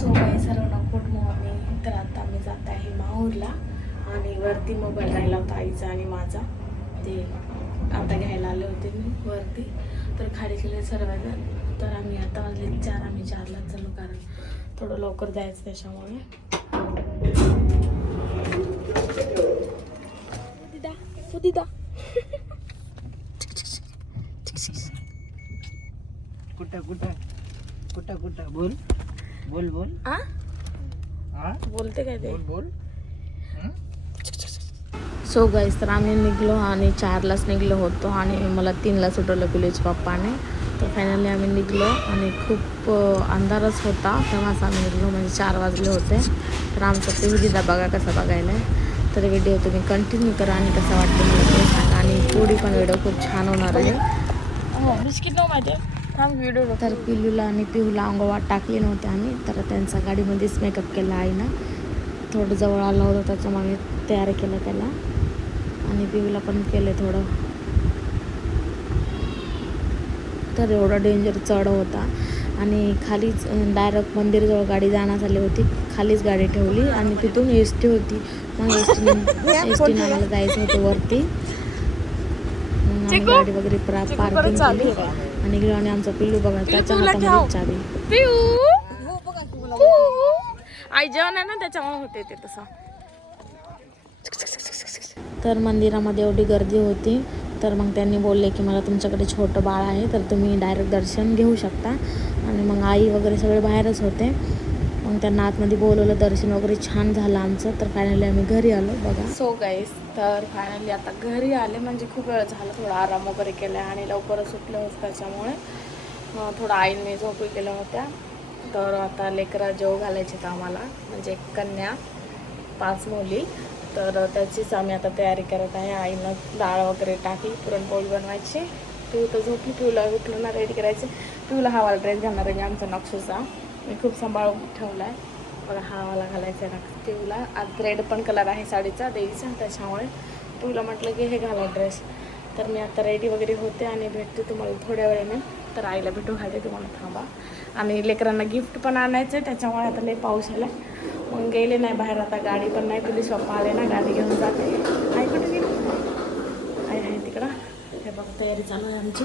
So काही सर्वांना good morning तर आता मी जात आहे माहूरला आणि वरती मोबाईल राहिला होता आईचा आणि माझा. ते आता घ्यायला आले होते मी वरती. तर खाली केले सर्वजण तर आम्ही आता वाजले चार आम्ही चारला चालू कारण थोडं लवकर जायचं त्याच्यामुळे. दिदा दिदा कुठं कुठं? कुठं कुठं? बोल. बोल बोल. आ? हा बोलते काय ते? बोल बोल. हं? सो गाईस तर आम्ही निघलो आणि चारलाच निघलो होतो आणि मला तीनला सुटवलं पिलूच पप्पाने. तर फायनली आम्ही निघलो आणि खूप अंधारच होता. तेव्हाच आम्ही निघलो म्हणजे चार वाजले होते. तर आमचा पिहू दिदा बघा कसा बघायला आहे. तर व्हिडिओ तुम्ही कंटिन्यू करा आणि कसा वाटतो मला ते सांगा. आणि पुढे पण व्हिडिओ खूप छान होणार आहे. हो बिस्किट न व्हिडिओ तर पिलूला आणि पिहूला अंगोवाट टाकली नव्हती आम्ही तर त्यांचा गाडीमध्येच मेकअप केला आईनं. थोडं जवळ आलं होतं त्याच्यामागे तयार केलं त्याला. आणि पिऊला पण केलं थोडं. तर एवढा डेंजर चढ होता. आणि खालीच डायरेक्ट मंदिरजवळ गाडी जाणार झाली होती. खालीच गाडी ठेवली आणि तिथून एस टी होती. मग एस टीने एस टीने आम्हाला जायचं होतं वरती. आम्ही गाडी वगैरे पार्किंग केली. आणि गेलो आणि आमचा पिल्लू बघा त्याच्या हातामध्ये चावी. आई जेवण आहे ना त्याच्यामुळे होते ते तसं. तर मंदिरामध्ये एवढी गर्दी होती तर मग त्यांनी बोलले की मला तुमच्याकडे छोटं बाळ आहे तर तुम्ही डायरेक्ट दर्शन घेऊ शकता. आणि मग आई वगैरे सगळे बाहेरच होते. मग त्यांना आतमध्ये बोलवलं दर्शन वगैरे छान झालं आमचं. तर फायनली आम्ही घरी आलो बघा. सो गाईस तर फायनली आता घरी आले म्हणजे खूप वेळ झाला. थोडा आराम वगैरे केला आणि लवकरच सुटलं होतं त्याच्यामुळे. अं, थोडं आईने झोपी केल्या होत्या. तर आता लेकरा जेव घालायचे आहेत आम्हाला. म्हणजे कन्या पाच मुली. तर त्याचीच आम्ही आता तयारी करत आहे. आईनं डाळ वगैरे टाकली पुरणपोळी बनवायची. पिऊ तर झोपली पिऊला उठलं ना रेडी करायचं. पिऊला हा वाला ड्रेस घालणार आहे मी आमचा नक्षूचा. मी खूप सांभाळून ठेवला आहे मला हा मला घालायचा आहे ना पिवला आज रेड पण कलर आहे साडीचा देवीचा त्याच्यामुळे तुला म्हटलं की हे घाला ड्रेस तर मी आता रेडी वगैरे होते आणि भेटते तुम्हाला थोड्या वेळाने. तर आईला भेटू घालते तुम्हाला थांबा. आणि लेकरांना गिफ्ट पण आणायचं आहे त्याच्यामुळे आता लई पाऊस आला. मग गेले नाही बाहेर आता गाडी पण नाही पोलीस पप्पा आले ना गाडी घेऊन जाते. आई कुठे गेली? आई आहे तिकडं. हे बघा तयारी चालू आहे आमची.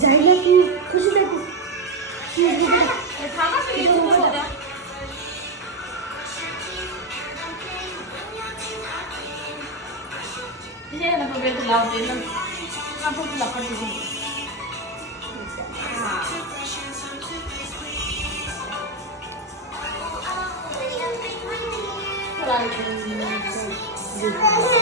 जायला ती हे ना बघ, इथं लावते ना हा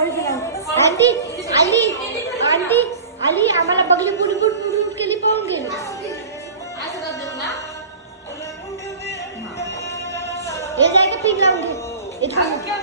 आंटी आली. आंटी आली. आम्हाला बघली पुढे पुढे पुढे केली पाहून गेली? हे. जाय का पीक लावून घे. इथं